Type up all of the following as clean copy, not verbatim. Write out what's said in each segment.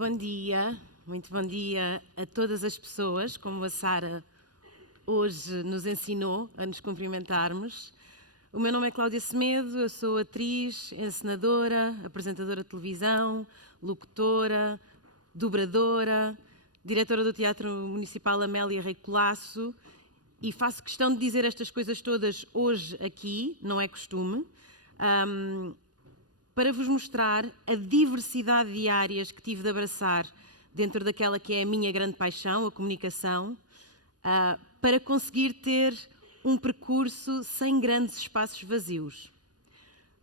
muito bom dia a todas as pessoas, como a Sara hoje nos ensinou a nos cumprimentarmos. O meu nome é Cláudia Semedo, eu sou atriz, encenadora, apresentadora de televisão, locutora, dobradora, diretora do Teatro Municipal Amélia Rei Colasso e faço questão de dizer estas coisas todas hoje aqui, não é costume, para vos mostrar a diversidade de áreas que tive de abraçar dentro daquela que é a minha grande paixão, a comunicação, para conseguir ter um percurso sem grandes espaços vazios.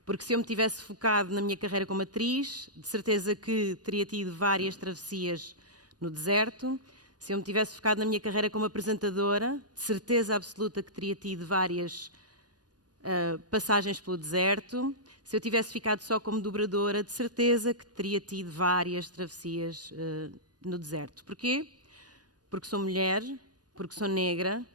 Porque se eu me tivesse focado na minha carreira como atriz, de certeza que teria tido várias travessias no deserto. Se eu me tivesse focado na minha carreira como apresentadora, de certeza absoluta que teria tido várias passagens pelo deserto. Se eu tivesse ficado só como dobradora, de certeza que teria tido várias travessias no deserto. Porquê? Porque sou mulher, porque sou negra,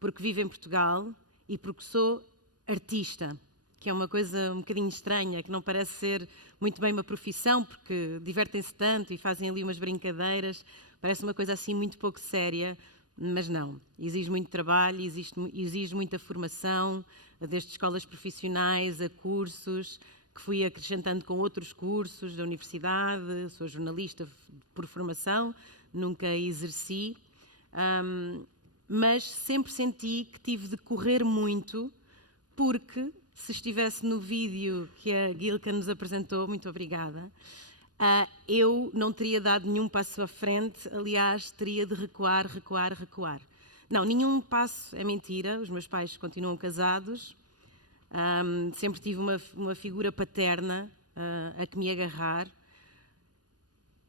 porque vivo em Portugal e porque sou artista, que é uma coisa um bocadinho estranha, que não parece ser muito bem uma profissão, porque divertem-se tanto e fazem ali umas brincadeiras, parece uma coisa assim muito pouco séria, mas não. Exige muito trabalho, exige muita formação, desde escolas profissionais a cursos, que fui acrescentando com outros cursos da universidade, sou jornalista por formação, nunca exerci, mas sempre senti que tive de correr muito, porque se estivesse no vídeo que a Guilka nos apresentou, muito obrigada, eu não teria dado nenhum passo à frente, aliás, teria de recuar. Não, nenhum passo é mentira, os meus pais continuam casados, sempre tive uma figura paterna a que me agarrar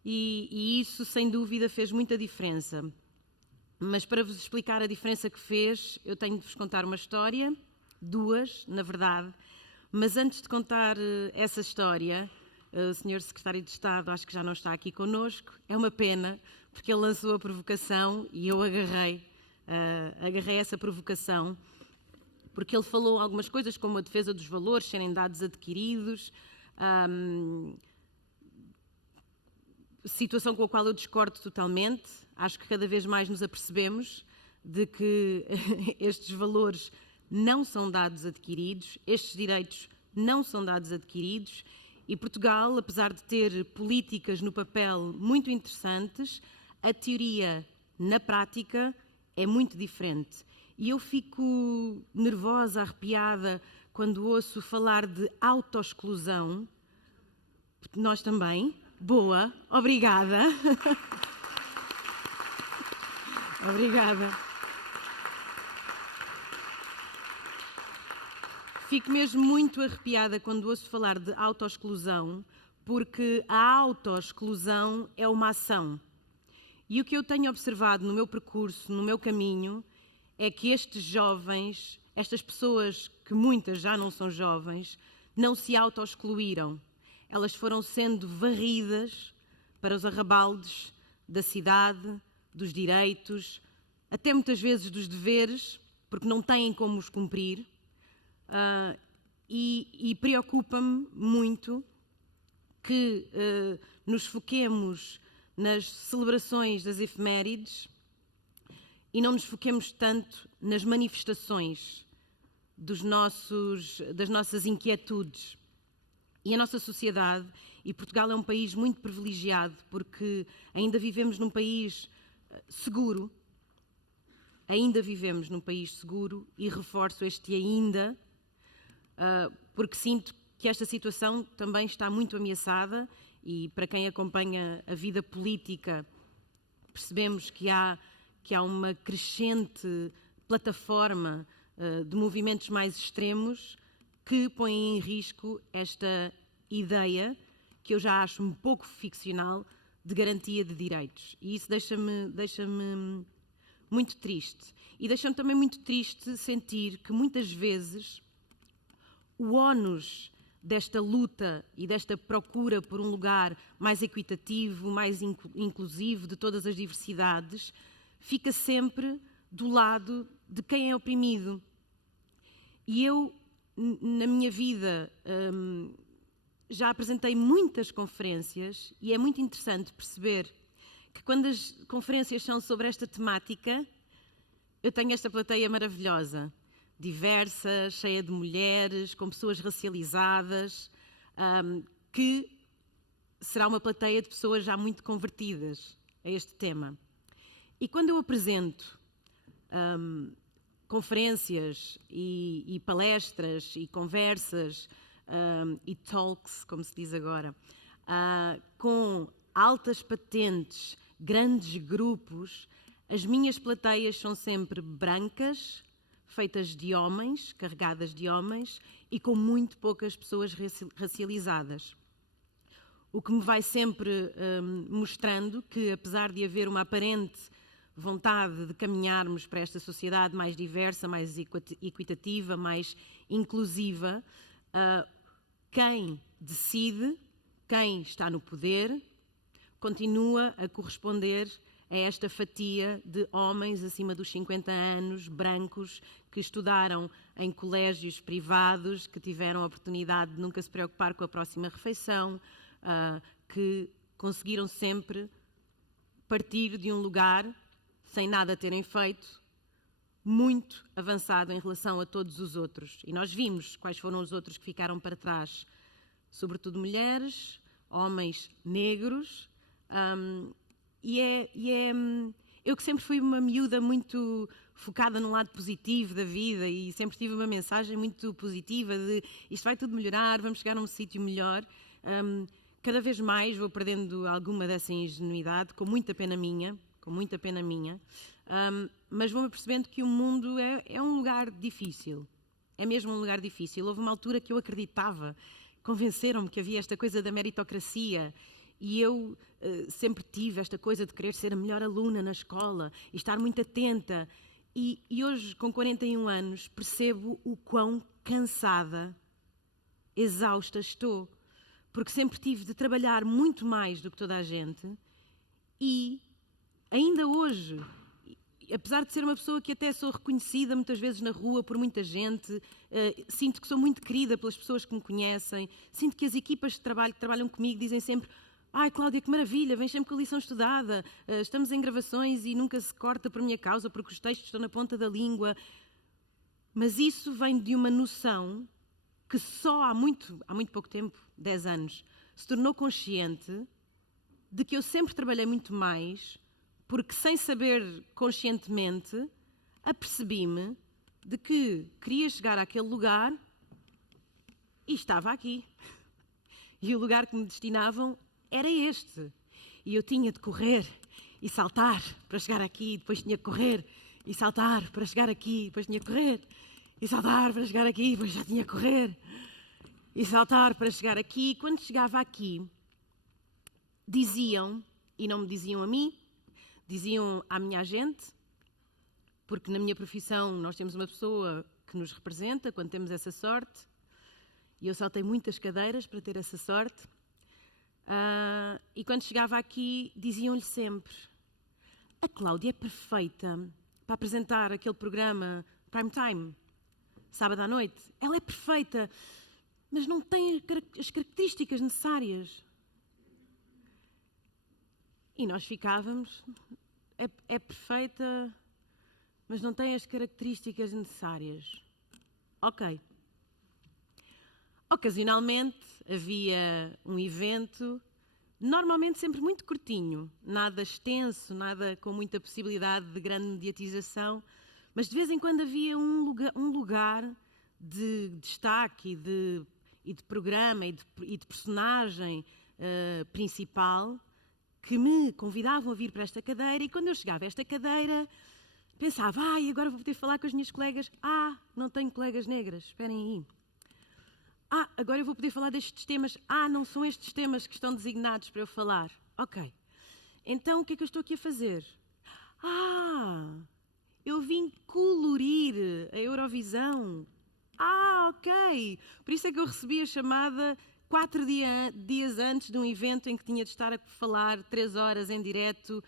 e isso, sem dúvida, fez muita diferença. Mas para vos explicar a diferença que fez, eu tenho de vos contar uma história, duas, na verdade, mas antes de contar essa história, o Sr. Secretário de Estado acho que já não está aqui connosco, é uma pena, porque ele lançou a provocação e eu agarrei essa provocação, porque ele falou algumas coisas como a defesa dos valores serem dados adquiridos, situação com a qual eu discordo totalmente. Acho que cada vez mais nos apercebemos de que estes valores não são dados adquiridos, estes direitos não são dados adquiridos e Portugal, apesar de ter políticas no papel muito interessantes, a teoria na prática é muito diferente. E eu fico nervosa, arrepiada, quando ouço falar de autoexclusão. Nós também. Boa, obrigada. Obrigada. Fico mesmo muito arrepiada quando ouço falar de autoexclusão, porque a autoexclusão é uma ação. E o que eu tenho observado no meu percurso, no meu caminho, é que estes jovens, estas pessoas que muitas já não são jovens, não se autoexcluíram. Elas foram sendo varridas para os arrabaldes da cidade, dos direitos, até muitas vezes dos deveres, porque não têm como os cumprir. E preocupa-me muito que nos foquemos nas celebrações das efemérides e não nos foquemos tanto nas manifestações das nossas inquietudes. E a nossa sociedade, e Portugal é um país muito privilegiado, porque ainda vivemos num país seguro, e reforço este ainda, porque sinto que esta situação também está muito ameaçada e para quem acompanha a vida política percebemos que há uma crescente plataforma de movimentos mais extremos que põem em risco esta ideia, que eu já acho um pouco ficcional, de garantia de direitos. E isso deixa-me muito triste. E deixa-me também muito triste sentir que muitas vezes o ónus desta luta e desta procura por um lugar mais equitativo, mais inclusivo de todas as diversidades, fica sempre do lado de quem é oprimido. E eu, na minha vida, já apresentei muitas conferências e é muito interessante perceber que quando as conferências são sobre esta temática, eu tenho esta plateia maravilhosa, diversa, cheia de mulheres, com pessoas racializadas, que será uma plateia de pessoas já muito convertidas a este tema. E quando eu apresento conferências e palestras e conversas e talks, como se diz agora, com altas patentes, grandes grupos, as minhas plateias são sempre brancas, feitas de homens, carregadas de homens e com muito poucas pessoas racializadas. O que me vai sempre mostrando que, apesar de haver uma aparente vontade de caminharmos para esta sociedade mais diversa, mais equitativa, mais inclusiva, quem decide, quem está no poder, continua a corresponder a esta fatia de homens acima dos 50 anos, brancos, que estudaram em colégios privados, que tiveram a oportunidade de nunca se preocupar com a próxima refeição, que conseguiram sempre partir de um lugar, sem nada terem feito, muito avançado em relação a todos os outros. E nós vimos quais foram os outros que ficaram para trás, sobretudo mulheres, homens negros, eu que sempre fui uma miúda muito focada no lado positivo da vida e sempre tive uma mensagem muito positiva de isto vai tudo melhorar, vamos chegar a um sítio melhor. Cada vez mais vou perdendo alguma dessa ingenuidade, com muita pena minha, mas vou-me percebendo que o mundo é um lugar difícil, é mesmo um lugar difícil. Houve uma altura que eu acreditava, convenceram-me que havia esta coisa da meritocracia e eu sempre tive esta coisa de querer ser a melhor aluna na escola e estar muito atenta e hoje, com 41 anos, percebo o quão cansada, exausta estou. Porque sempre tive de trabalhar muito mais do que toda a gente e ainda hoje, apesar de ser uma pessoa que até sou reconhecida muitas vezes na rua por muita gente, sinto que sou muito querida pelas pessoas que me conhecem, sinto que as equipas de trabalho que trabalham comigo dizem sempre ai Cláudia, que maravilha, vens sempre com a lição estudada, estamos em gravações e nunca se corta por minha causa porque os textos estão na ponta da língua. Mas isso vem de uma noção que só há muito pouco tempo, 10 anos, se tornou consciente de que eu sempre trabalhei muito mais porque, sem saber conscientemente, apercebi-me de que queria chegar àquele lugar e estava aqui. E o lugar que me destinavam era este. E eu tinha de correr e saltar para chegar aqui, depois tinha de correr e saltar para chegar aqui, depois tinha de correr e saltar para chegar aqui, depois já tinha de correr e saltar para chegar aqui. E quando chegava aqui, diziam, e não me diziam a mim, diziam à minha agente, porque na minha profissão nós temos uma pessoa que nos representa quando temos essa sorte, e eu saltei muitas cadeiras para ter essa sorte, e quando chegava aqui diziam-lhe sempre: a Cláudia é perfeita para apresentar aquele programa Prime Time, sábado à noite. Ela é perfeita, mas não tem as características necessárias. E nós ficávamos, é perfeita, mas não tem as características necessárias. Ok. Ocasionalmente havia um evento, normalmente sempre muito curtinho, nada extenso, nada com muita possibilidade de grande mediatização, mas de vez em quando havia um lugar de destaque e de programa e de personagem principal que me convidavam a vir para esta cadeira, e quando eu chegava a esta cadeira pensava, agora vou poder falar com as minhas colegas. Não tenho colegas negras, esperem aí. Agora eu vou poder falar destes temas. Não são estes temas que estão designados para eu falar. Ok. Então o que é que eu estou aqui a fazer? Eu vim colorir a Eurovisão. Ok. Por isso é que eu recebi a chamada 4 dias antes de um evento em que tinha de estar a falar 3 horas em direto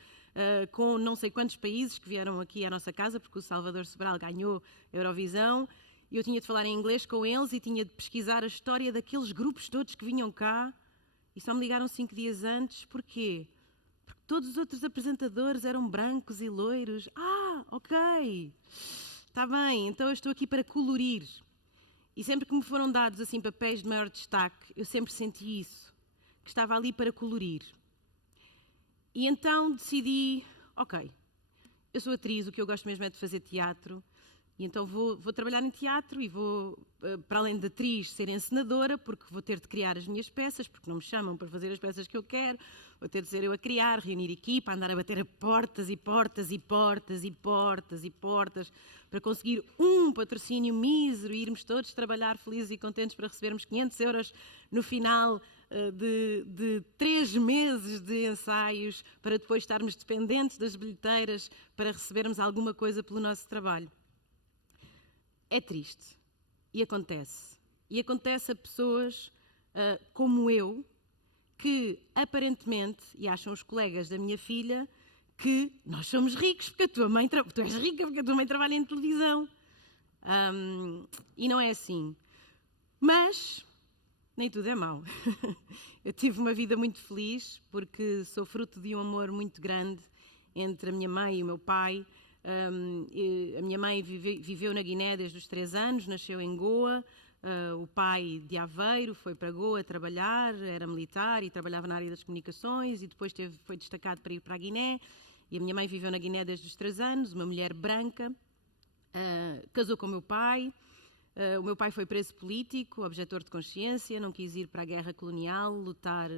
com não sei quantos países que vieram aqui à nossa casa, porque o Salvador Sobral ganhou a Eurovisão. e eu tinha de falar em inglês com eles e tinha de pesquisar a história daqueles grupos todos que vinham cá e só me ligaram 5 dias antes. Porquê? Porque todos os outros apresentadores eram brancos e loiros. Ah, ok, está bem, então eu estou aqui para colorir. E sempre que me foram dados assim papéis de maior destaque, eu sempre senti isso, que estava ali para colorir. E então decidi, ok, eu sou atriz, o que eu gosto mesmo é de fazer teatro, e então vou trabalhar em teatro e vou, para além de atriz, ser encenadora, porque vou ter de criar as minhas peças, porque não me chamam para fazer as peças que eu quero, vou ter de ser eu a criar, reunir equipa, andar a bater a portas e portas e portas e portas e portas, para conseguir um patrocínio mísero e irmos todos trabalhar felizes e contentes para recebermos 500 euros no final de 3 meses de ensaios, para depois estarmos dependentes das bilheteiras para recebermos alguma coisa pelo nosso trabalho. É triste. E acontece. E acontece a pessoas como eu, que aparentemente, e acham os colegas da minha filha, que nós somos ricos porque tu és rica porque a tua mãe trabalha em televisão. E não é assim. Mas nem tudo é mau. Eu tive uma vida muito feliz porque sou fruto de um amor muito grande entre a minha mãe e o meu pai. A minha mãe viveu na Guiné desde os 3 anos, nasceu em Goa. O pai de Aveiro foi para Goa trabalhar, era militar e trabalhava na área das comunicações e depois foi destacado para ir para a Guiné. E a minha mãe viveu na Guiné desde os 3 anos, uma mulher branca, casou com o meu pai. O meu pai foi preso político, objetor de consciência, não quis ir para a guerra colonial, lutar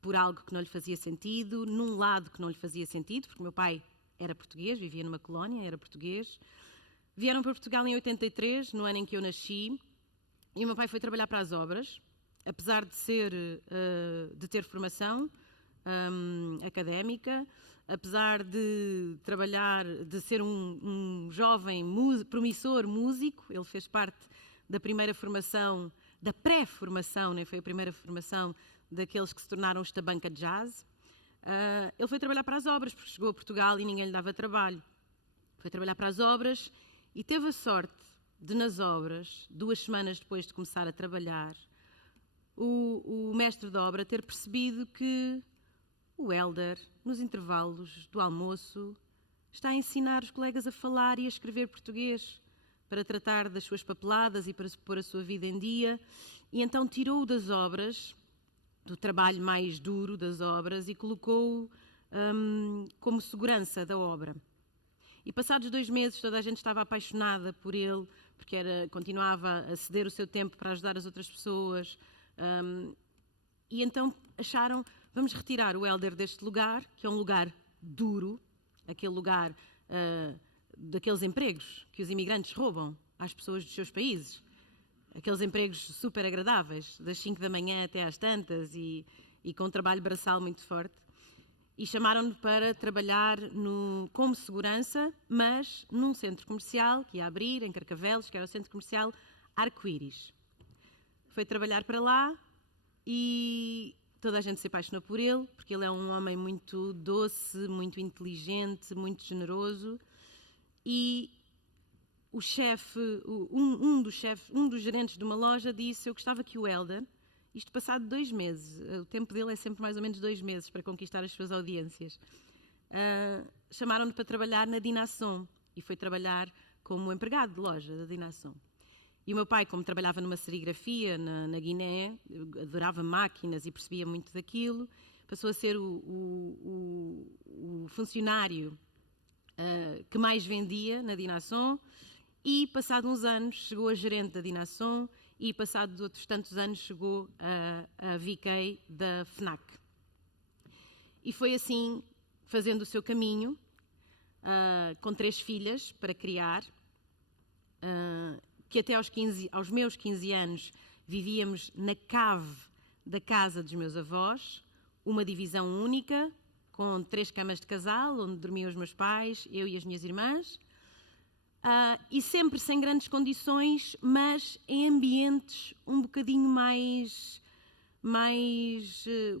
por algo que não lhe fazia sentido, num lado que não lhe fazia sentido, porque o meu pai era português, vivia numa colónia, era português. Vieram para Portugal em 83, no ano em que eu nasci, e o meu pai foi trabalhar para as obras, apesar de ter formação académica, apesar de ser um jovem promissor músico. Ele fez parte da primeira formação, da pré-formação, nem foi a primeira formação daqueles que se tornaram os Tabanca Jazz. Ele foi trabalhar para as obras, porque chegou a Portugal e ninguém lhe dava trabalho. Foi trabalhar para as obras e teve a sorte de, nas obras, 2 semanas depois de começar a trabalhar, o mestre da obra ter percebido que o Hélder, nos intervalos do almoço, está a ensinar os colegas a falar e a escrever português, para tratar das suas papeladas e para pôr a sua vida em dia. E então tirou-o das obras, do trabalho mais duro das obras, e colocou-o como segurança da obra. E passados 2 meses toda a gente estava apaixonada por ele, porque continuava a ceder o seu tempo para ajudar as outras pessoas. E então acharam, vamos retirar o Hélder deste lugar, que é um lugar duro, aquele lugar daqueles empregos que os imigrantes roubam às pessoas dos seus países. Aqueles empregos super agradáveis, das 5 da manhã até às tantas e com um trabalho braçal muito forte. E chamaram-no para trabalhar como segurança, mas num centro comercial que ia abrir, em Carcavelos, que era o centro comercial Arco-Íris. Foi trabalhar para lá e toda a gente se apaixonou por ele, porque ele é um homem muito doce, muito inteligente, muito generoso. E o chefe, um dos gerentes de uma loja disse: eu gostava que o Hélder, isto passado 2 meses, o tempo dele é sempre mais ou menos 2 meses para conquistar as suas audiências, chamaram-no para trabalhar na Dinasson e foi trabalhar como empregado de loja da Dinasson. E o meu pai, como trabalhava numa serigrafia na Guiné, adorava máquinas e percebia muito daquilo, passou a ser o funcionário que mais vendia na Dinasson. E, passado uns anos, chegou a gerente da Dinasson e, passado outros tantos anos, chegou a VK da FNAC. E foi assim, fazendo o seu caminho, com 3 filhas para criar, que até aos meus 15 anos vivíamos na cave da casa dos meus avós, uma divisão única, com 3 camas de casal, onde dormiam os meus pais, eu e as minhas irmãs. E sempre sem grandes condições, mas em ambientes um bocadinho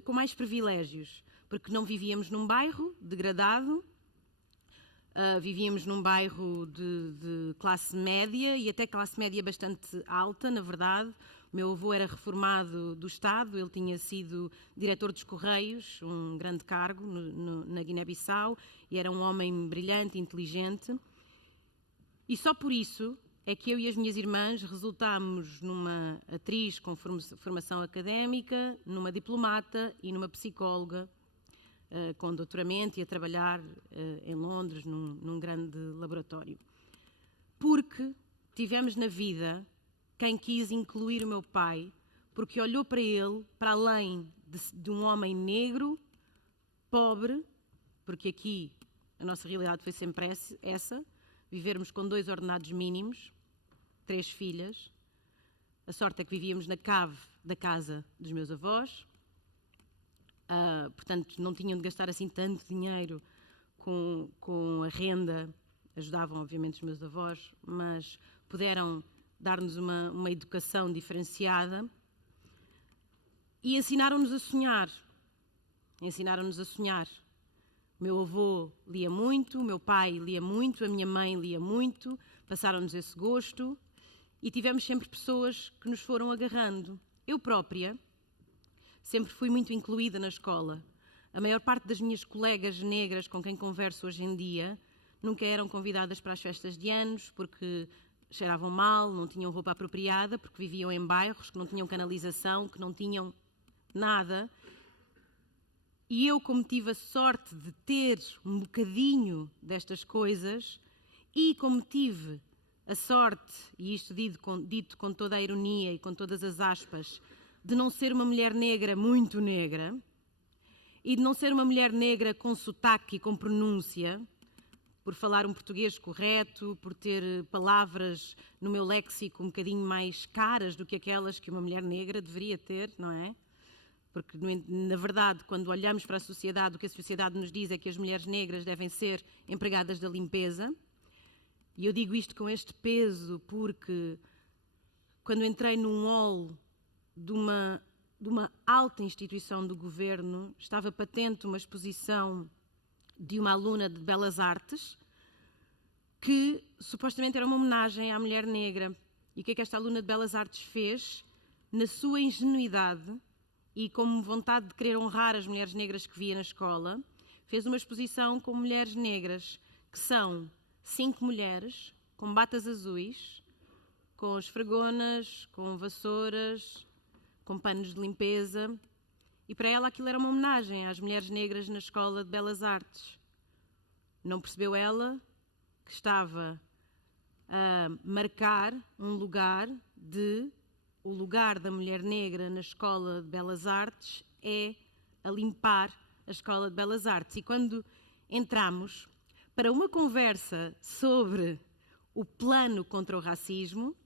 com mais privilégios, porque não vivíamos num bairro degradado, Vivíamos num bairro de classe média e até classe média bastante alta, na verdade. O meu avô era reformado do Estado, ele tinha sido diretor dos Correios, um grande cargo na Guiné-Bissau, e era um homem brilhante, inteligente. E só por isso é que eu e as minhas irmãs resultámos numa atriz com formação académica, numa diplomata e numa psicóloga com doutoramento e a trabalhar em Londres num grande laboratório. Porque tivemos na vida quem quis incluir o meu pai, porque olhou para ele, para além de um homem negro, pobre, porque aqui a nossa realidade foi sempre essa, vivermos com 2 ordenados mínimos, 3 filhas. A sorte é que vivíamos na cave da casa dos meus avós. Portanto, não tinham de gastar assim tanto dinheiro com a renda. Ajudavam, obviamente, os meus avós, mas puderam dar-nos uma educação diferenciada e ensinaram-nos a sonhar. Ensinaram-nos a sonhar. O meu avô lia muito, o meu pai lia muito, a minha mãe lia muito, passaram-nos esse gosto e tivemos sempre pessoas que nos foram agarrando. Eu própria sempre fui muito incluída na escola. A maior parte das minhas colegas negras com quem converso hoje em dia nunca eram convidadas para as festas de anos porque cheiravam mal, não tinham roupa apropriada, porque viviam em bairros que não tinham canalização, que não tinham nada. E eu, como tive a sorte de ter um bocadinho destas coisas, e como tive a sorte, e isto dito com toda a ironia e com todas as aspas, de não ser uma mulher negra muito negra, e de não ser uma mulher negra com sotaque e com pronúncia, por falar um português correto, por ter palavras no meu léxico um bocadinho mais caras do que aquelas que uma mulher negra deveria ter, não é? Porque, na verdade, quando olhamos para a sociedade, o que a sociedade nos diz é que as mulheres negras devem ser empregadas da limpeza. E eu digo isto com este peso porque, quando entrei num hall de uma alta instituição do governo, estava patente uma exposição de uma aluna de Belas Artes que supostamente era uma homenagem à mulher negra. E o que é que esta aluna de Belas Artes fez? Na sua ingenuidade e com vontade de querer honrar as mulheres negras que via na escola, fez uma exposição com mulheres negras, que são 5 mulheres com batas azuis, com esfregonas, com vassouras, com panos de limpeza. E para ela aquilo era uma homenagem às mulheres negras na Escola de Belas Artes. Não percebeu ela que estava a marcar um lugar o lugar da mulher negra na Escola de Belas Artes é a limpar a Escola de Belas Artes. E quando entramos para uma conversa sobre o plano contra o racismo,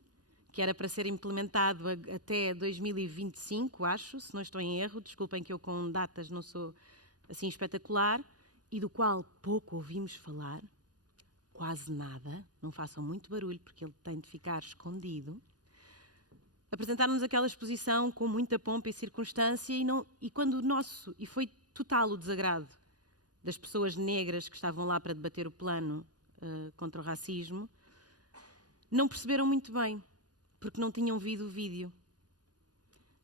que era para ser implementado até 2025, acho, se não estou em erro, desculpem que eu com datas não sou assim espetacular, e do qual pouco ouvimos falar, quase nada, não façam muito barulho porque ele tem de ficar escondido. Apresentaram-nos aquela exposição com muita pompa e circunstância e foi total o desagrado das pessoas negras que estavam lá para debater o plano contra o racismo. Não perceberam muito bem, porque não tinham visto o vídeo.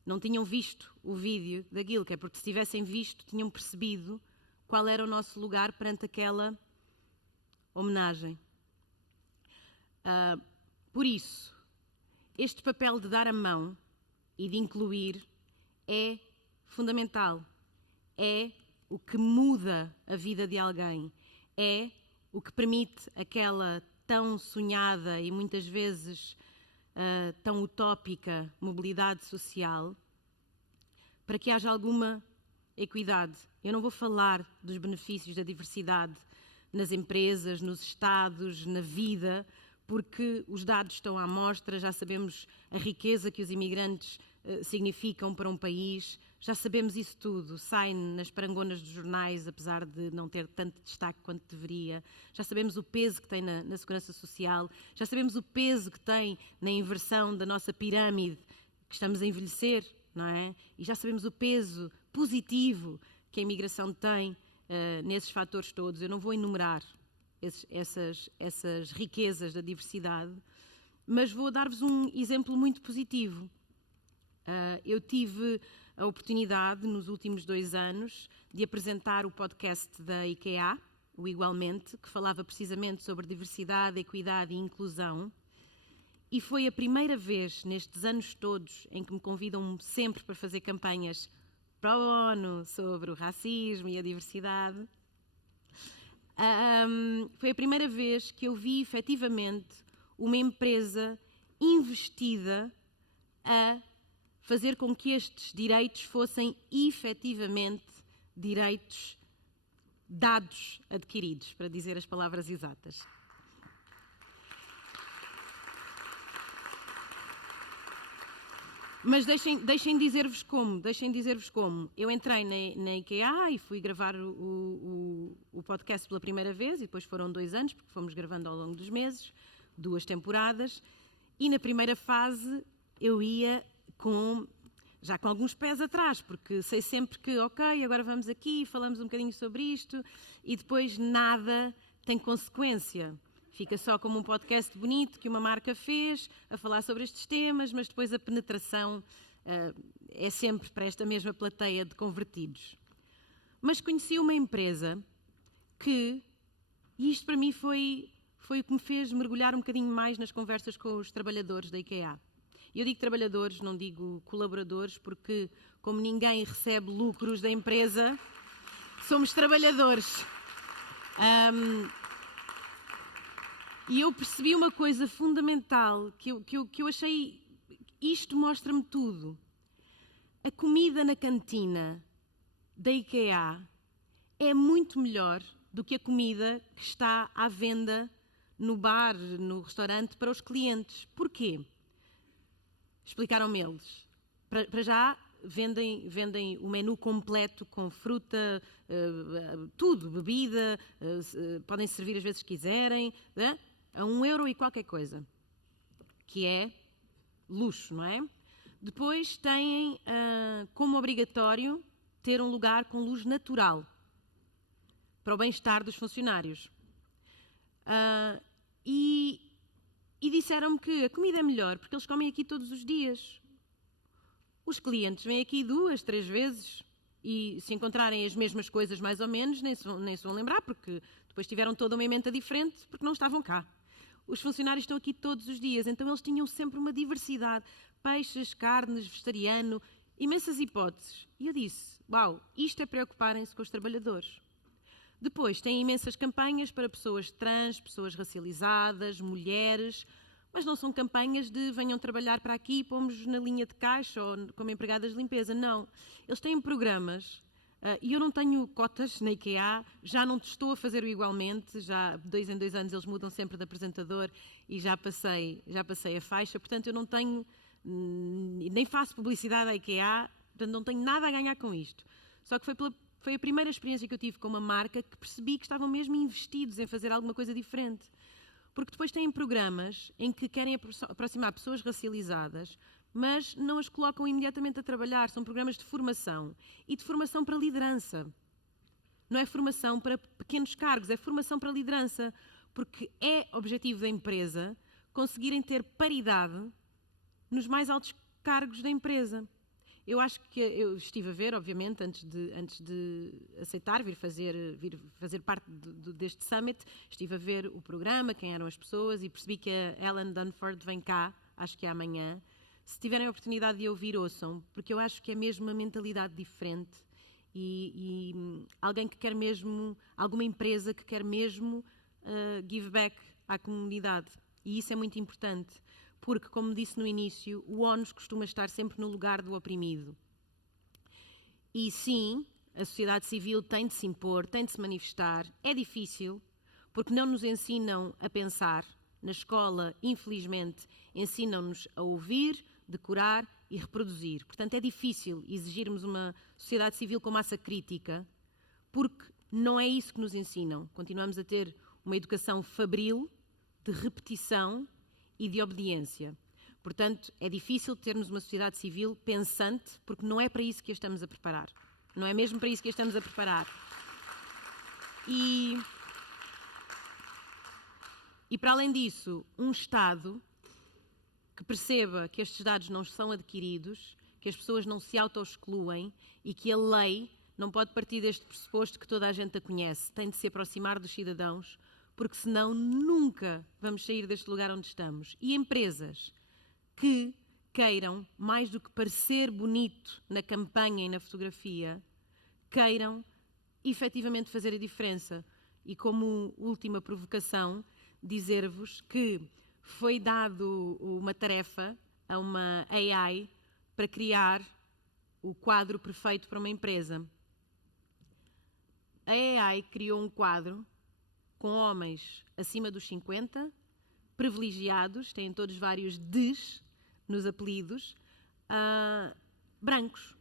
Não tinham visto o vídeo da Gilca, porque se tivessem visto, tinham percebido qual era o nosso lugar perante aquela homenagem. Por isso, este papel de dar a mão e de incluir é fundamental. É o que muda a vida de alguém. É o que permite aquela tão sonhada e muitas vezes tão utópica mobilidade social, para que haja alguma equidade. Eu não vou falar dos benefícios da diversidade nas empresas, nos Estados, na vida, porque os dados estão à mostra, já sabemos a riqueza que os imigrantes significam para um país, já sabemos isso tudo, sai nas parangonas dos jornais, apesar de não ter tanto destaque quanto deveria, já sabemos o peso que tem na segurança social, já sabemos o peso que tem na inversão da nossa pirâmide, que estamos a envelhecer, não é? E já sabemos o peso positivo que a imigração tem nesses fatores todos. Eu não vou enumerar essas riquezas da diversidade, mas vou dar-vos um exemplo muito positivo. Eu tive a oportunidade, nos últimos 2 anos, de apresentar o podcast da IKEA, o Igualmente, que falava precisamente sobre diversidade, equidade e inclusão. E foi a primeira vez, nestes anos todos, em que me convidam sempre para fazer campanhas para a ONU sobre o racismo e a diversidade. Foi a primeira vez que eu vi, efetivamente, uma empresa investida a fazer com que estes direitos fossem efetivamente direitos dados, adquiridos, para dizer as palavras exatas. Mas deixem dizer-vos como. Eu entrei na IKEA e fui gravar o podcast pela primeira vez, e depois foram 2 anos, porque fomos gravando ao longo dos meses, 2 temporadas, e na primeira fase eu ia já com alguns pés atrás, porque sei sempre que, ok, agora vamos aqui, falamos um bocadinho sobre isto, e depois nada tem consequência. Fica só como um podcast bonito que uma marca fez, a falar sobre estes temas, mas depois a penetração é sempre para esta mesma plateia de convertidos. Mas conheci uma empresa e isto para mim foi o que me fez mergulhar um bocadinho mais nas conversas com os trabalhadores da IKEA. Eu digo trabalhadores, não digo colaboradores, porque como ninguém recebe lucros da empresa, somos trabalhadores. E eu percebi uma coisa fundamental, que eu achei, isto mostra-me tudo. A comida na cantina da IKEA é muito melhor do que a comida que está à venda no bar, no restaurante, para os clientes. Porquê? Explicaram-me eles. Para já, vendem o menu completo com fruta, tudo, bebida, podem servir às vezes que quiserem, né? A €1 e qualquer coisa, que é luxo, não é? Depois têm como obrigatório ter um lugar com luz natural para o bem-estar dos funcionários. E disseram-me que a comida é melhor porque eles comem aqui todos os dias. Os clientes vêm aqui 2, 3 vezes e se encontrarem as mesmas coisas mais ou menos, nem se vão lembrar, porque depois tiveram toda uma emenda diferente porque não estavam cá. Os funcionários estão aqui todos os dias, então eles tinham sempre uma diversidade. Peixes, carnes, vegetariano, imensas hipóteses. E eu disse, uau, isto é preocuparem-se com os trabalhadores. Depois têm imensas campanhas para pessoas trans, pessoas racializadas, mulheres, mas não são campanhas de venham trabalhar para aqui e pomos na linha de caixa ou como empregadas de limpeza. Não. Eles têm programas e eu não tenho cotas na IKEA, já não estou a fazer o Igualmente, já 2 em 2 anos eles mudam sempre de apresentador e já passei a faixa, portanto eu não tenho, nem faço publicidade à IKEA, portanto não tenho nada a ganhar com isto. Só que foi a primeira experiência que eu tive com uma marca que percebi que estavam mesmo investidos em fazer alguma coisa diferente. Porque depois têm programas em que querem aproximar pessoas racializadas, mas não as colocam imediatamente a trabalhar. São programas de formação e de formação para liderança. Não é formação para pequenos cargos, é formação para liderança. Porque é objetivo da empresa conseguirem ter paridade nos mais altos cargos da empresa. Eu acho que eu estive a ver, obviamente, antes de aceitar vir fazer parte deste summit, estive a ver o programa, quem eram as pessoas, e percebi que a Ellen Dunford vem cá, acho que é amanhã. Se tiverem a oportunidade de ouvir, ouçam, porque eu acho que é mesmo uma mentalidade diferente e alguém que quer mesmo, alguma empresa que quer mesmo give back à comunidade. E isso é muito importante. Porque, como disse no início, o ONU costuma estar sempre no lugar do oprimido. E sim, a sociedade civil tem de se impor, tem de se manifestar. É difícil, porque não nos ensinam a pensar. Na escola, infelizmente, ensinam-nos a ouvir, decorar e reproduzir. Portanto, é difícil exigirmos uma sociedade civil com massa crítica, porque não é isso que nos ensinam. Continuamos a ter uma educação fabril, de repetição e de obediência. Portanto, é difícil termos uma sociedade civil pensante, porque não é para isso que a estamos a preparar. Não é mesmo para isso que a estamos a preparar. E para além disso, um Estado que perceba que estes dados não são adquiridos, que as pessoas não se auto-excluem e que a lei não pode partir deste pressuposto que toda a gente a conhece. Tem de se aproximar dos cidadãos, porque senão nunca vamos sair deste lugar onde estamos. E empresas que queiram, mais do que parecer bonito na campanha e na fotografia, queiram efetivamente fazer a diferença. E como última provocação, dizer-vos que foi dado uma tarefa a uma AI para criar o quadro perfeito para uma empresa. A AI criou um quadro com homens acima dos 50, privilegiados, têm todos vários Ds nos apelidos, brancos.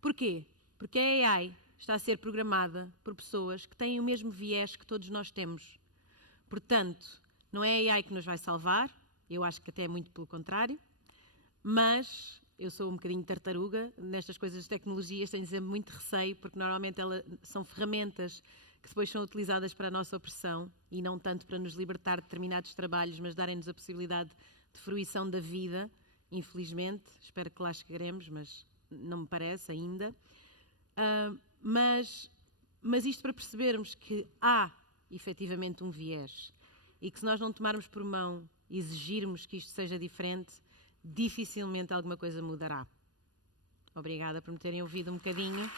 Porquê? Porque a AI está a ser programada por pessoas que têm o mesmo viés que todos nós temos. Portanto, não é a AI que nos vai salvar, eu acho que até é muito pelo contrário, mas eu sou um bocadinho tartaruga, nestas coisas de tecnologias tenho sempre muito receio, porque normalmente elas são ferramentas que depois são utilizadas para a nossa opressão e não tanto para nos libertar de determinados trabalhos, mas darem-nos a possibilidade de fruição da vida, infelizmente. Espero que lá chegaremos, mas não me parece ainda. Mas isto para percebermos que há efetivamente um viés e que se nós não tomarmos por mão e exigirmos que isto seja diferente, dificilmente alguma coisa mudará. Obrigada por me terem ouvido um bocadinho.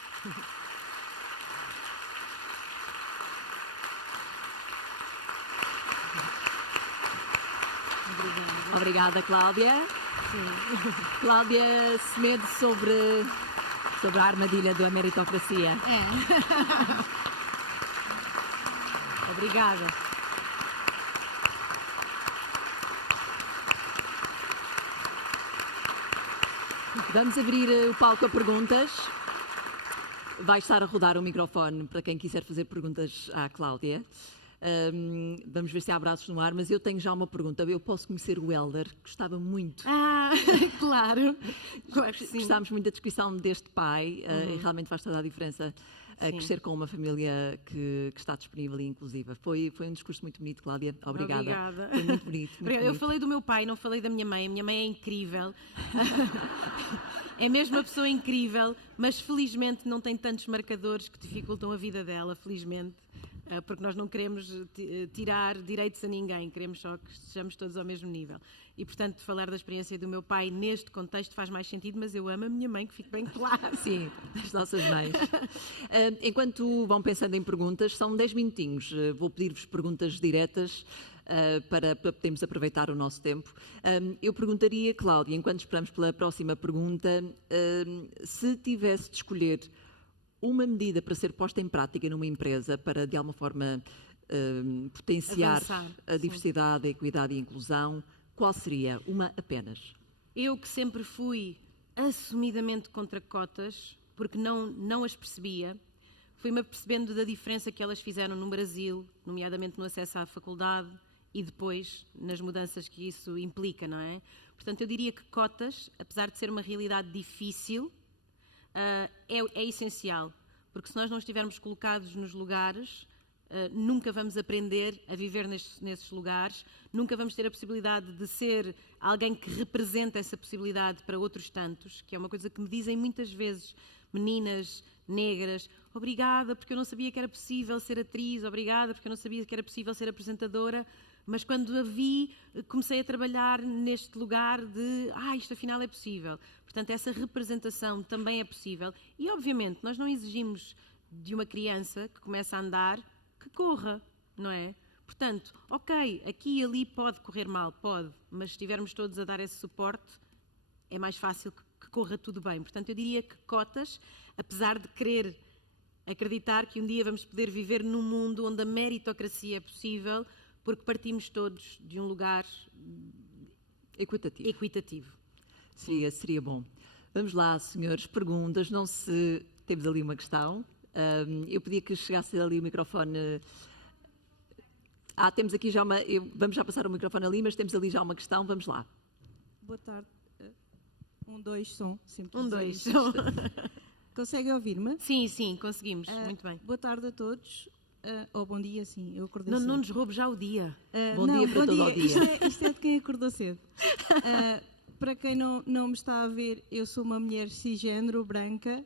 Obrigada, Cláudia. Sim. Cláudia Semedo sobre a armadilha da meritocracia. Obrigada. Vamos abrir o palco a perguntas. Vai estar a rodar o microfone para quem quiser fazer perguntas à Cláudia. Vamos ver se há braços no ar, mas eu tenho já uma pergunta. Eu posso conhecer o Hélder? Gostava muito. Claro. Claro que sim. Gostámos muito da descrição deste pai e realmente faz toda a diferença crescer com uma família que está disponível e inclusiva. Foi um discurso muito bonito, Cláudia. Obrigada. Foi muito bonito. Muito bonito. Eu falei do meu pai, não falei da minha mãe. A minha mãe é incrível. É mesmo uma pessoa incrível, mas felizmente não tem tantos marcadores que dificultam a vida dela, felizmente. Porque nós não queremos tirar direitos a ninguém, queremos só que estejamos todos ao mesmo nível. E, portanto, falar da experiência do meu pai neste contexto faz mais sentido, mas eu amo a minha mãe, que fique bem claro. Sim, as nossas mães. Enquanto vão pensando em perguntas, são 10 minutinhos. Vou pedir-vos perguntas diretas para podermos aproveitar o nosso tempo. Eu perguntaria, Cláudia, enquanto esperamos pela próxima pergunta, se tivesse de escolher uma medida para ser posta em prática numa empresa para, de alguma forma, potenciar a diversidade, a equidade e a inclusão, qual seria? Uma apenas? Eu que sempre fui assumidamente contra cotas, porque não as percebia, fui-me apercebendo da diferença que elas fizeram no Brasil, nomeadamente no acesso à faculdade e depois nas mudanças que isso implica, não é? Portanto, eu diria que cotas, apesar de ser uma realidade difícil, é essencial, porque se nós não estivermos colocados nos lugares, nunca vamos aprender a viver nesses lugares, nunca vamos ter a possibilidade de ser alguém que representa essa possibilidade para outros tantos, que é uma coisa que me dizem muitas vezes meninas negras: obrigada porque eu não sabia que era possível ser atriz, obrigada porque eu não sabia que era possível ser apresentadora, mas quando a vi, comecei a trabalhar neste lugar de isto afinal é possível. Portanto, essa representação também é possível. E, obviamente, nós não exigimos de uma criança que começa a andar que corra, não é? Portanto, ok, aqui e ali pode correr mal, pode, mas se estivermos todos a dar esse suporte, é mais fácil que corra tudo bem. Portanto, eu diria que cotas, apesar de querer acreditar que um dia vamos poder viver num mundo onde a meritocracia é possível, porque partimos todos de um lugar equitativo. Seria bom. Vamos lá, senhores, perguntas. Não se temos ali uma questão. Eu pedia que chegasse ali o microfone. Temos aqui já uma. Vamos já passar o microfone ali, mas temos ali já uma questão. Vamos lá. Boa tarde. 1, 2, som. 1, 2, som. Conseguem ouvir-me? Sim, conseguimos. Muito bem. Boa tarde a todos. ou bom dia, sim, eu acordei Não, cedo. não nos roube já o dia. Bom dia para todo o dia. Isto é de quem acordou cedo. Para quem não me está a ver, eu sou uma mulher cisgênero, branca,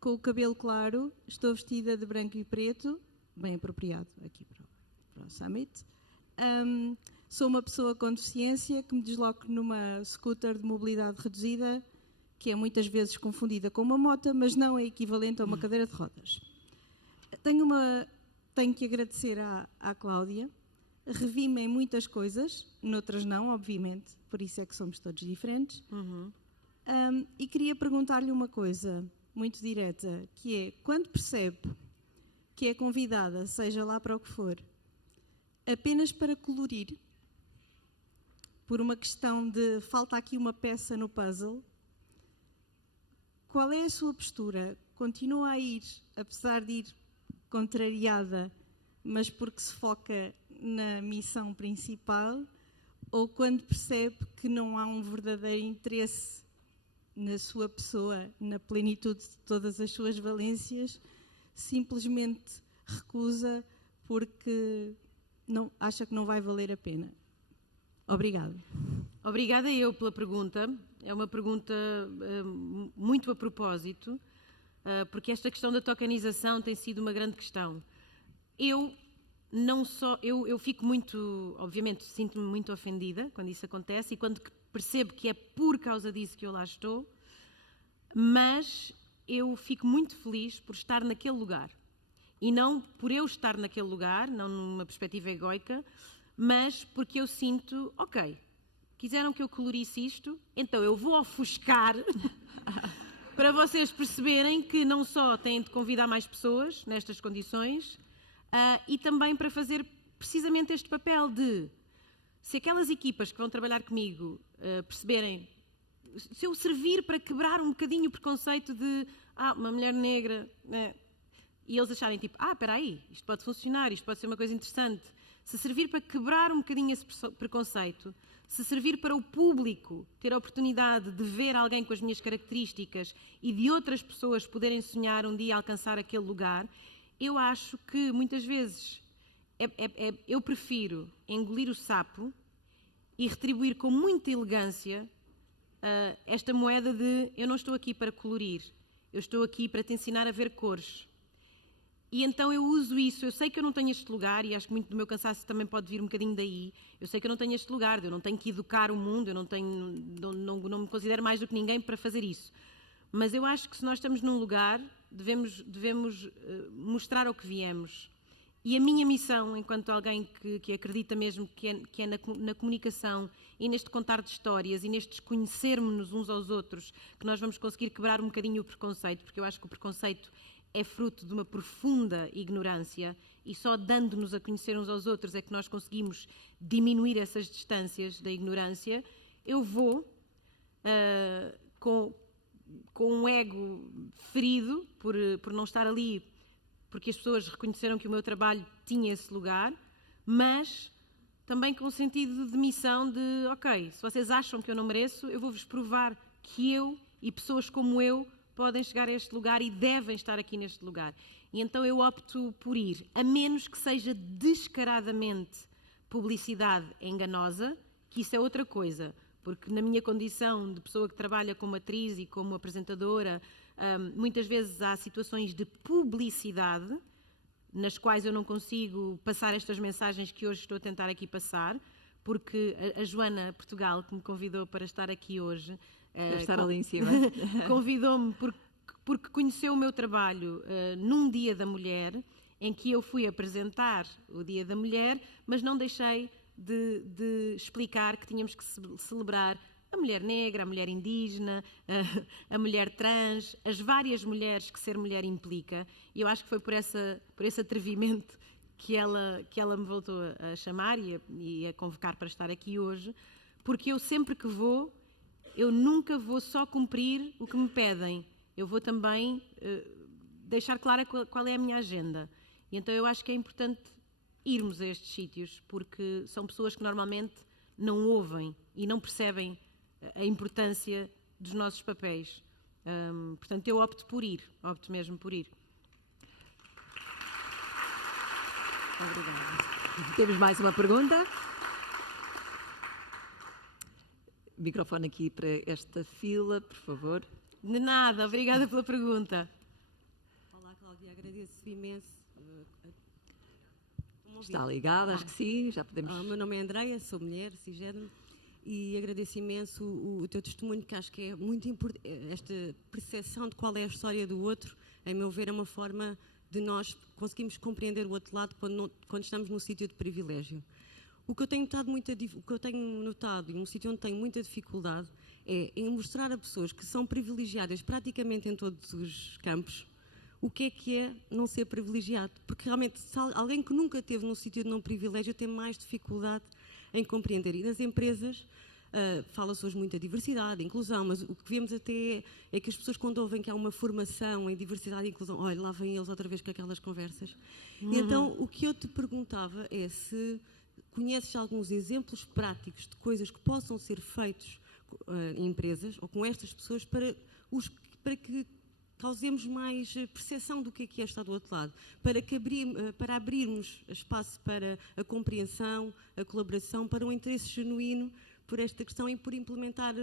com o cabelo claro, estou vestida de branco e preto, bem apropriado aqui para o Summit. Sou uma pessoa com deficiência que me desloco numa scooter de mobilidade reduzida, que é muitas vezes confundida com uma moto, mas não é equivalente a uma cadeira de rodas. Tenho que agradecer à Cláudia. Revi-me em muitas coisas, noutras não, obviamente, por isso é que somos todos diferentes. E queria perguntar-lhe uma coisa muito direta, que é, quando percebe que é convidada, seja lá para o que for, apenas para colorir, por uma questão de falta aqui uma peça no puzzle, qual é a sua postura? Continua a ir, apesar de ir contrariada, mas porque se foca na missão principal, ou quando percebe que não há um verdadeiro interesse na sua pessoa, na plenitude de todas as suas valências, simplesmente recusa porque acha que não vai valer a pena? Obrigada. Obrigada eu pela pergunta. É uma pergunta muito a propósito, porque esta questão da tokenização tem sido uma grande questão. Eu fico muito, obviamente, sinto-me muito ofendida quando isso acontece e quando percebo que é por causa disso que eu lá estou, mas eu fico muito feliz por estar naquele lugar. E não por eu estar naquele lugar, não numa perspectiva egoica, mas porque eu sinto, ok, quiseram que eu colorisse isto, então eu vou ofuscar para vocês perceberem que não só têm de convidar mais pessoas nestas condições, e também para fazer precisamente este papel de, se aquelas equipas que vão trabalhar comigo perceberem, se eu servir para quebrar um bocadinho o preconceito de uma mulher negra, né, e eles acharem tipo, espera aí, isto pode funcionar, isto pode ser uma coisa interessante, se servir para quebrar um bocadinho esse preconceito, se servir para o público ter a oportunidade de ver alguém com as minhas características e de outras pessoas poderem sonhar um dia alcançar aquele lugar, eu acho que muitas vezes eu prefiro engolir o sapo e retribuir com muita elegância esta moeda de eu não estou aqui para colorir, eu estou aqui para te ensinar a ver cores. E então eu uso isso, eu sei que eu não tenho este lugar e acho que muito do meu cansaço também pode vir um bocadinho daí, eu sei que eu não tenho este lugar, eu não tenho que educar o mundo, eu não me considero mais do que ninguém para fazer isso. Mas eu acho que se nós estamos num lugar, devemos mostrar o que viemos. E a minha missão, enquanto alguém que acredita mesmo que é na comunicação e neste contar de histórias e neste conhecermos uns aos outros, que nós vamos conseguir quebrar um bocadinho o preconceito, porque eu acho que o preconceito é fruto de uma profunda ignorância e só dando-nos a conhecer uns aos outros é que nós conseguimos diminuir essas distâncias da ignorância. Eu vou com um ego ferido por não estar ali, porque as pessoas reconheceram que o meu trabalho tinha esse lugar, mas também com o sentido de missão de, ok, se vocês acham que eu não mereço, eu vou-vos provar que eu e pessoas como eu podem chegar a este lugar e devem estar aqui neste lugar. E então eu opto por ir, a menos que seja descaradamente publicidade enganosa, que isso é outra coisa, porque na minha condição de pessoa que trabalha como atriz e como apresentadora, muitas vezes há situações de publicidade nas quais eu não consigo passar estas mensagens que hoje estou a tentar aqui passar, porque a Joana Portugal, que me convidou para estar aqui hoje, deve estar ali em cima. Convidou-me porque conheceu o meu trabalho num Dia da Mulher, em que eu fui apresentar o Dia da Mulher, mas não deixei de explicar que tínhamos que celebrar a mulher negra, a mulher indígena, a mulher trans, as várias mulheres que ser mulher implica. E eu acho que foi por esse atrevimento que ela me voltou a chamar e a convocar para estar aqui hoje, porque eu sempre que vou, eu nunca vou só cumprir o que me pedem, eu vou também deixar clara qual é a minha agenda. E então eu acho que é importante irmos a estes sítios, porque são pessoas que normalmente não ouvem e não percebem a importância dos nossos papéis. Portanto, eu opto mesmo por ir. Obrigada. Temos mais uma pergunta. Microfone aqui para esta fila, por favor. De nada, obrigada pela pergunta. Olá, Cláudia, agradeço imenso. Está ligada, acho que sim, já podemos... O meu nome é Andreia, sou mulher, cisgênero, e agradeço imenso o teu testemunho, que acho que é muito importante. Esta percepção de qual é a história do outro, a meu ver, é uma forma de nós conseguirmos compreender o outro lado quando estamos num sítio de privilégio. O que eu tenho notado e num sítio onde tenho muita dificuldade é em mostrar a pessoas que são privilegiadas praticamente em todos os campos o que é não ser privilegiado. Porque realmente alguém que nunca esteve num sítio de não privilégio tem mais dificuldade em compreender. E nas empresas fala-se hoje muito da diversidade, inclusão, mas o que vemos até é que as pessoas, quando ouvem que há uma formação em diversidade e inclusão, olha, lá vêm eles outra vez com aquelas conversas. E então o que eu te perguntava é se conheces alguns exemplos práticos de coisas que possam ser feitos em empresas ou com estas pessoas para que causemos mais percepção do que é estar do outro lado, para abrirmos espaço para a compreensão, a colaboração, para um interesse genuíno por esta questão e por implementar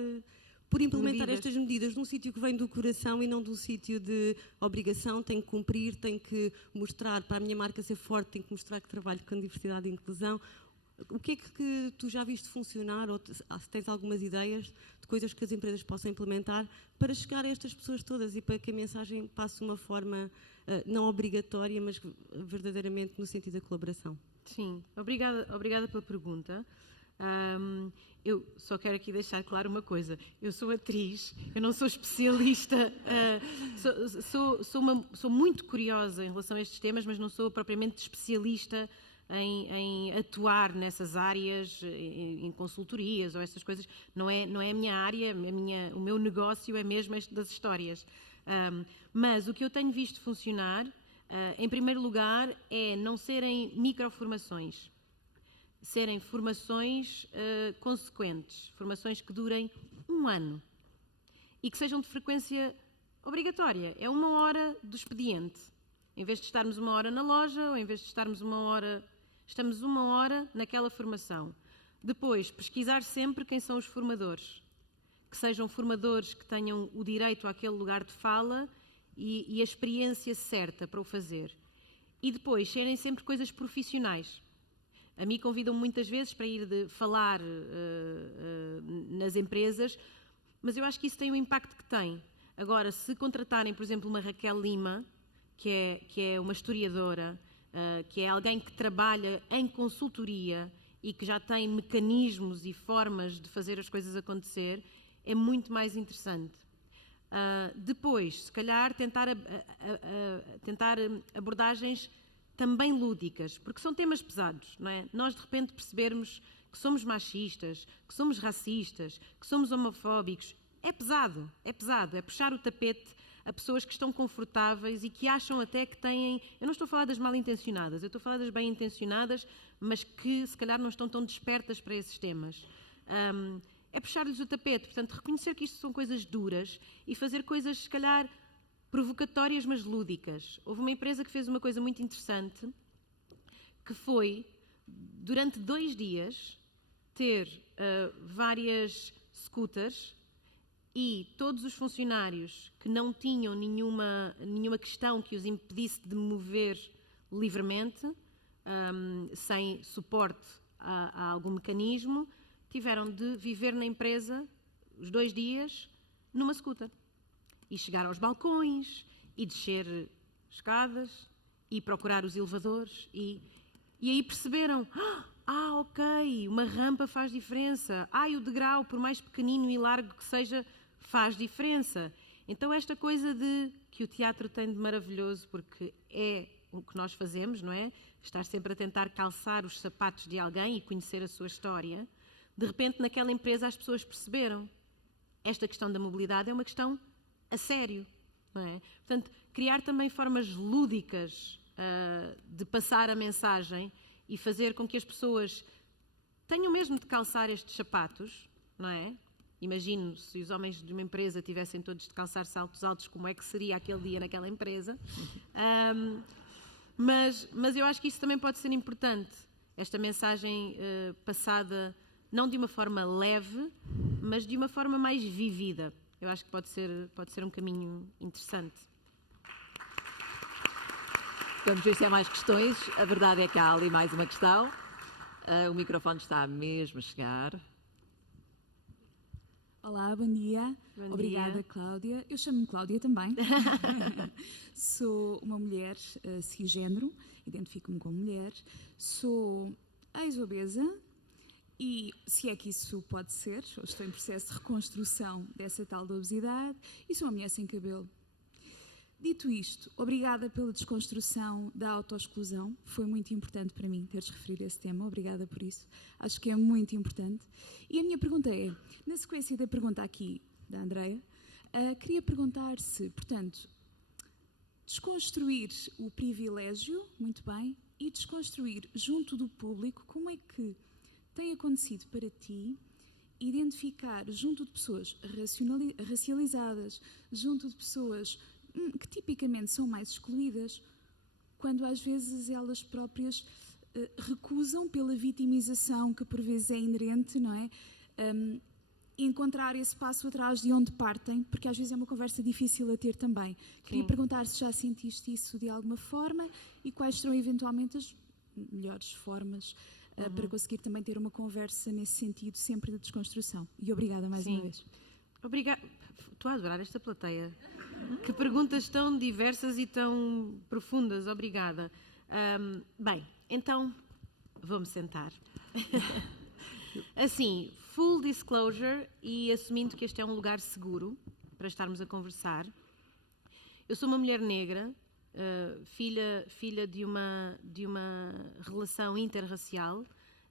estas medidas num sítio que vem do coração e não de um sítio de obrigação. Tenho que cumprir, tenho que mostrar, para a minha marca ser forte, tenho que mostrar que trabalho com diversidade e inclusão. O que é que tu já viste funcionar, ou se tens algumas ideias de coisas que as empresas possam implementar para chegar a estas pessoas todas e para que a mensagem passe de uma forma não obrigatória, mas verdadeiramente no sentido da colaboração? Sim, obrigada pela pergunta. Eu só quero aqui deixar claro uma coisa. Eu sou atriz, eu não sou especialista, sou muito curiosa em relação a estes temas, mas não sou propriamente especialista em atuar nessas áreas, em consultorias ou essas coisas. Não é a minha área, o meu negócio é mesmo este das histórias. Mas o que eu tenho visto funcionar, em primeiro lugar, é não serem microformações, serem formações consequentes, formações que durem 1 ano e que sejam de frequência obrigatória. É 1 hora do expediente. Em vez de estarmos 1 hora na loja, ou em vez de estarmos 1 hora... Estamos 1 hora naquela formação. Depois, pesquisar sempre quem são os formadores. Que sejam formadores que tenham o direito àquele lugar de fala e a experiência certa para o fazer. E depois, serem sempre coisas profissionais. A mim convidam muitas vezes para ir falar nas empresas, mas eu acho que isso tem o impacto que tem. Agora, se contratarem, por exemplo, uma Raquel Lima, que é uma historiadora, que é alguém que trabalha em consultoria e que já tem mecanismos e formas de fazer as coisas acontecer, é muito mais interessante. Depois, se calhar, tentar abordagens também lúdicas, porque são temas pesados, não é? Nós, de repente, percebermos que somos machistas, que somos racistas, que somos homofóbicos, é pesado, é puxar o tapete a pessoas que estão confortáveis e que acham até que têm... Eu não estou a falar das mal-intencionadas, eu estou a falar das bem-intencionadas, mas que se calhar não estão tão despertas para esses temas. É puxar-lhes o tapete, portanto, reconhecer que isto são coisas duras e fazer coisas, se calhar, provocatórias, mas lúdicas. Houve uma empresa que fez uma coisa muito interessante, que foi, durante 2 dias, ter várias scooters e todos os funcionários que não tinham nenhuma questão que os impedisse de mover livremente, sem suporte a algum mecanismo, tiveram de viver na empresa os 2 dias numa scooter. E chegar aos balcões, e descer escadas, e procurar os elevadores, e aí perceberam... ok, uma rampa faz diferença. O degrau, por mais pequenino e largo que seja, faz diferença. Então esta coisa que o teatro tem de maravilhoso, porque é o que nós fazemos, não é? Estar sempre a tentar calçar os sapatos de alguém e conhecer a sua história. De repente, naquela empresa, as pessoas perceberam. Esta questão da mobilidade é uma questão a sério, não é? Portanto, criar também formas lúdicas de passar a mensagem e fazer com que as pessoas tenham mesmo de calçar estes sapatos, não é? Imagino, se os homens de uma empresa tivessem todos de calçar saltos altos, como é que seria aquele dia naquela empresa? Mas eu acho que isso também pode ser importante, esta mensagem passada não de uma forma leve, mas de uma forma mais vivida. Eu acho que pode ser um caminho interessante. Vamos ver se há mais questões. A verdade é que há ali mais uma questão. O microfone está mesmo a chegar. Olá, bom dia. Bom Obrigada, dia. Cláudia. Eu chamo-me Cláudia também. Sou uma mulher cisgênero, identifico-me como mulher. Sou ex-obesa e, se é que isso pode ser, eu estou em processo de reconstrução dessa tal da obesidade e sou uma mulher sem cabelo. Dito isto, obrigada pela desconstrução da autoexclusão. Foi muito importante para mim teres referido esse tema. Obrigada por isso. Acho que é muito importante. E a minha pergunta é, na sequência da pergunta aqui da Andreia, queria perguntar se, portanto, desconstruir o privilégio, muito bem, e desconstruir junto do público, como é que tem acontecido para ti identificar junto de pessoas racializadas, junto de pessoas que tipicamente são mais excluídas, quando às vezes elas próprias recusam pela vitimização que por vezes é inerente, não é? Encontrar esse passo atrás de onde partem, porque às vezes é uma conversa difícil a ter também. Queria perguntar se já sentiste isso de alguma forma e quais serão eventualmente as melhores formas para conseguir também ter uma conversa nesse sentido, sempre de desconstrução. E obrigada mais uma vez. Obrigada. Estou a adorar esta plateia. Que perguntas tão diversas e tão profundas. Obrigada. Bem, então vou-me sentar. Assim, full disclosure e assumindo que este é um lugar seguro para estarmos a conversar. Eu sou uma mulher negra, filha de uma relação interracial.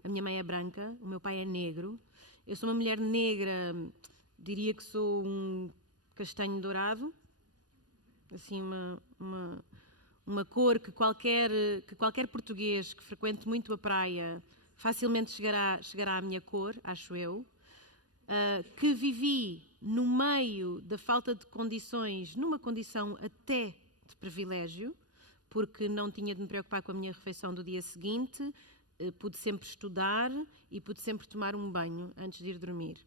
A minha mãe é branca, o meu pai é negro. Eu sou uma mulher negra, diria que sou um castanho dourado, assim uma cor que qualquer português que frequente muito a praia facilmente chegará à minha cor, acho eu, que vivi no meio da falta de condições, numa condição até de privilégio, porque não tinha de me preocupar com a minha refeição do dia seguinte, pude sempre estudar e pude sempre tomar um banho antes de ir dormir.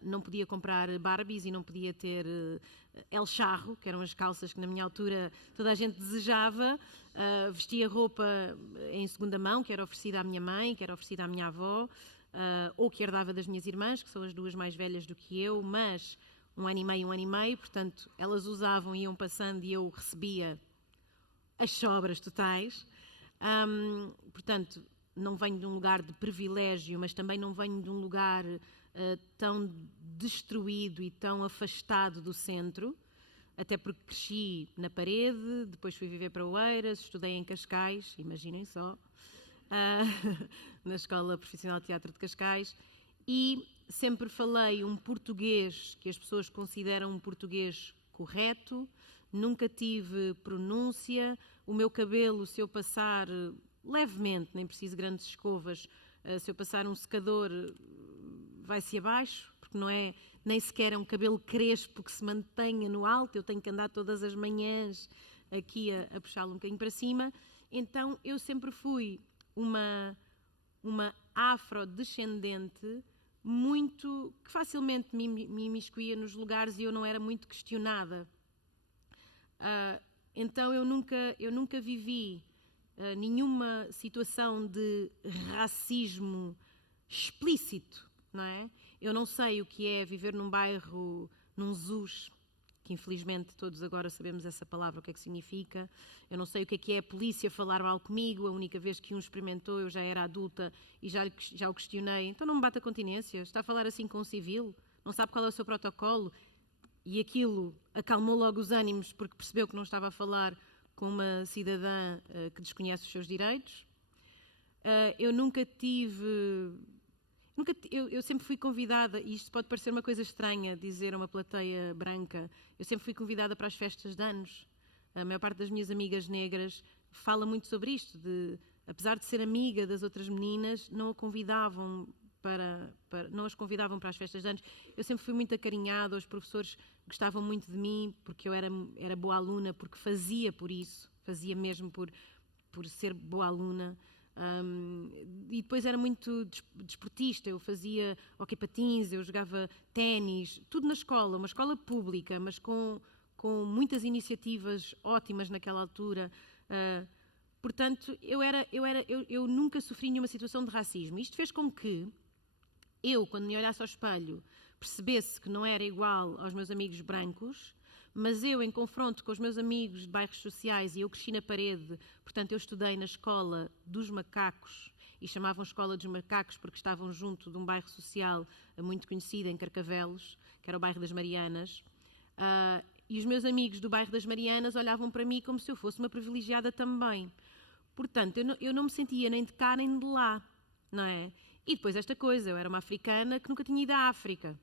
Não podia comprar Barbies e não podia ter El Charro, que eram as calças que na minha altura toda a gente desejava. Vestia roupa em segunda mão, que era oferecida à minha mãe, que era oferecida à minha avó, ou que herdava das minhas irmãs, que são as duas mais velhas do que eu, mas um ano e meio, portanto elas usavam, iam passando e eu recebia as sobras totais. Portanto, não venho de um lugar de privilégio, mas também não venho de um lugar tão destruído e tão afastado do centro, até porque cresci na Parede, depois fui viver para Oeiras, estudei em Cascais, imaginem só, na Escola Profissional de Teatro de Cascais, e sempre falei um português que as pessoas consideram um português correto, nunca tive pronúncia, o meu cabelo, se eu passar levemente, nem preciso grandes escovas, se eu passar um secador vai-se abaixo, porque não é nem sequer é um cabelo crespo que se mantenha no alto, eu tenho que andar todas as manhãs aqui a puxá-lo um bocadinho para cima. Então eu sempre fui uma afrodescendente que facilmente me imiscuía nos lugares e eu não era muito questionada. Então eu nunca vivi nenhuma situação de racismo explícito, não é? Eu não sei o que é viver num bairro, num ZUS, que infelizmente todos agora sabemos essa palavra, o que é que significa. Eu não sei o que é a polícia falar mal comigo, a única vez que um experimentou, eu já era adulta e já o questionei. Então não me bate a continência, está a falar assim com um civil, não sabe qual é o seu protocolo? E aquilo acalmou logo os ânimos porque percebeu que não estava a falar com uma cidadã que desconhece os seus direitos. Eu nunca tive... Eu sempre fui convidada, e isto pode parecer uma coisa estranha dizer a uma plateia branca, eu sempre fui convidada para as festas de anos. A maior parte das minhas amigas negras fala muito sobre isto, apesar de ser amiga das outras meninas, não as convidavam para as festas de anos. Eu sempre fui muito acarinhada, os professores gostavam muito de mim, porque eu era boa aluna, porque fazia por isso. fazia mesmo por ser boa aluna. E depois era muito desportista, eu fazia hóquei patins, eu jogava ténis, tudo na escola, uma escola pública, mas com muitas iniciativas ótimas naquela altura. Portanto, eu nunca sofri nenhuma situação de racismo. Isto fez com que eu, quando me olhasse ao espelho, percebesse que não era igual aos meus amigos brancos, mas eu, em confronto com os meus amigos de bairros sociais, e eu cresci na Parede, portanto eu estudei na escola dos macacos, e chamavam Escola dos Macacos porque estavam junto de um bairro social muito conhecido em Carcavelos, que era o bairro das Marianas, e os meus amigos do bairro das Marianas olhavam para mim como se eu fosse uma privilegiada também. Portanto, eu não me sentia nem de cá nem de lá, não é? E depois esta coisa, eu era uma africana que nunca tinha ido à África,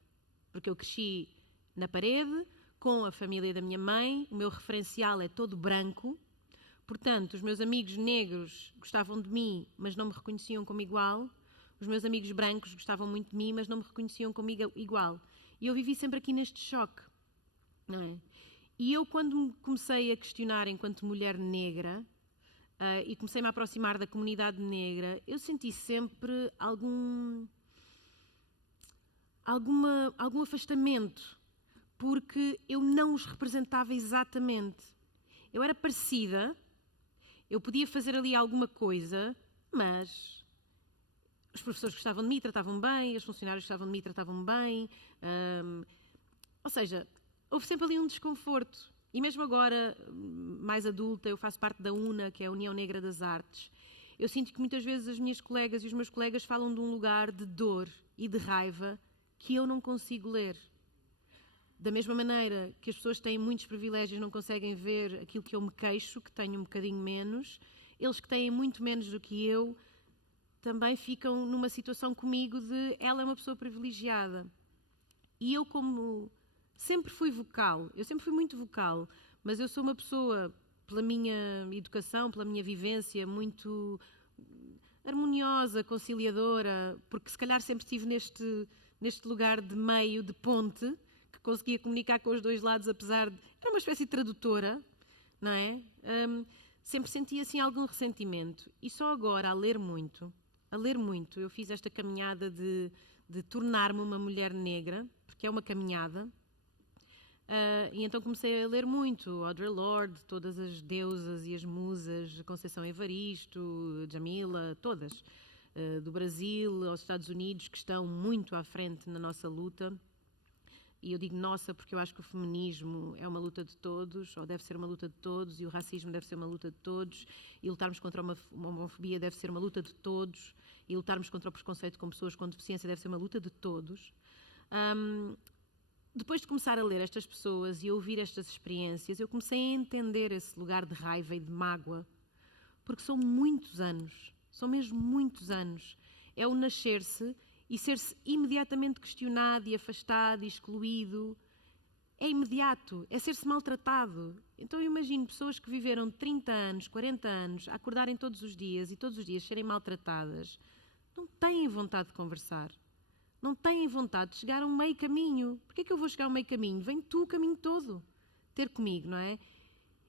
porque eu cresci na Parede, com a família da minha mãe, o meu referencial é todo branco, portanto, os meus amigos negros gostavam de mim, mas não me reconheciam como igual, os meus amigos brancos gostavam muito de mim, mas não me reconheciam como igual. E eu vivi sempre aqui neste choque, não é? E eu, quando me comecei a questionar enquanto mulher negra, e comecei-me a aproximar da comunidade negra, eu senti sempre algum afastamento, porque eu não os representava exatamente. Eu era parecida, eu podia fazer ali alguma coisa, mas os professores gostavam de mim, tratavam bem, os funcionários gostavam de mim, tratavam bem. Ou seja, houve sempre ali um desconforto. E mesmo agora, mais adulta, eu faço parte da UNA, que é a União Negra das Artes. Eu sinto que muitas vezes as minhas colegas e os meus colegas falam de um lugar de dor e de raiva que eu não consigo ler. Da mesma maneira que as pessoas que têm muitos privilégios e não conseguem ver aquilo que eu me queixo, que tenho um bocadinho menos, eles que têm muito menos do que eu também ficam numa situação comigo de ela é uma pessoa privilegiada. E eu, como sempre fui vocal, eu sempre fui muito vocal, mas eu sou uma pessoa, pela minha educação, pela minha vivência, muito harmoniosa, conciliadora, porque se calhar sempre estive neste lugar de meio, de ponte, que conseguia comunicar com os dois lados, apesar de... Era uma espécie de tradutora, não é? Sempre senti assim algum ressentimento. E só agora, a ler muito, eu fiz esta caminhada de tornar-me uma mulher negra, porque é uma caminhada. E então comecei a ler muito, Audre Lorde, todas as deusas e as musas, Conceição Evaristo, Djamila, todas, do Brasil aos Estados Unidos, que estão muito à frente na nossa luta. E eu digo nossa porque eu acho que o feminismo é uma luta de todos, ou deve ser uma luta de todos, e o racismo deve ser uma luta de todos, e lutarmos contra uma homofobia deve ser uma luta de todos, e lutarmos contra o preconceito com pessoas com deficiência deve ser uma luta de todos. Depois de começar a ler estas pessoas e ouvir estas experiências, eu comecei a entender esse lugar de raiva e de mágoa, porque são muitos anos, são mesmo muitos anos. É o nascer-se e ser-se imediatamente questionado e afastado e excluído. É imediato, é ser-se maltratado. Então eu imagino pessoas que viveram 30 anos, 40 anos, a acordarem todos os dias e todos os dias serem maltratadas, não têm vontade de conversar. Não têm vontade de chegar a um meio caminho. Porquê que eu vou chegar a um meio caminho? Vem tu o caminho todo ter comigo, não é?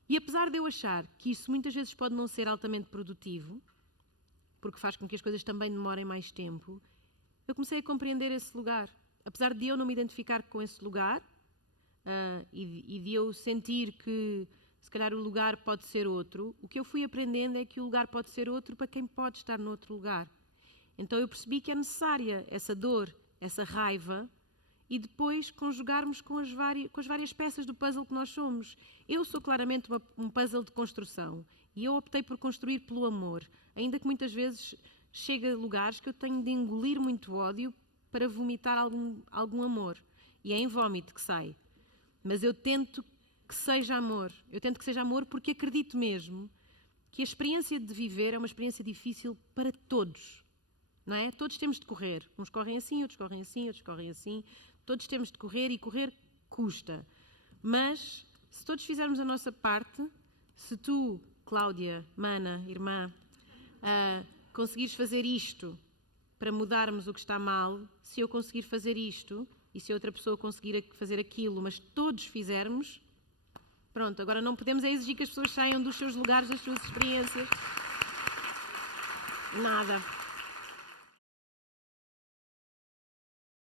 E apesar de eu achar que isso muitas vezes pode não ser altamente produtivo, porque faz com que as coisas também demorem mais tempo, eu comecei a compreender esse lugar. Apesar de eu não me identificar com esse lugar e de eu sentir que se calhar o lugar pode ser outro, o que eu fui aprendendo é que o lugar pode ser outro para quem pode estar noutro lugar. Então eu percebi que é necessária essa dor, essa raiva, e depois conjugarmos com as várias peças do puzzle que nós somos. Eu sou claramente um puzzle de construção, e eu optei por construir pelo amor, ainda que muitas vezes chegue a lugares que eu tenho de engolir muito ódio para vomitar algum amor. E é em vómito que sai. Mas eu tento que seja amor. Eu tento que seja amor porque acredito mesmo que a experiência de viver é uma experiência difícil para todos. Não é? Todos temos de correr. Uns correm assim, outros correm assim, outros correm assim. Todos temos de correr e correr custa. Mas se todos fizermos a nossa parte, se tu, Cláudia, mana, irmã, conseguires fazer isto para mudarmos o que está mal, se eu conseguir fazer isto e se outra pessoa conseguir fazer aquilo, mas todos fizermos, Pronto, agora não podemos é exigir que as pessoas saiam dos seus lugares, das suas experiências. Nada.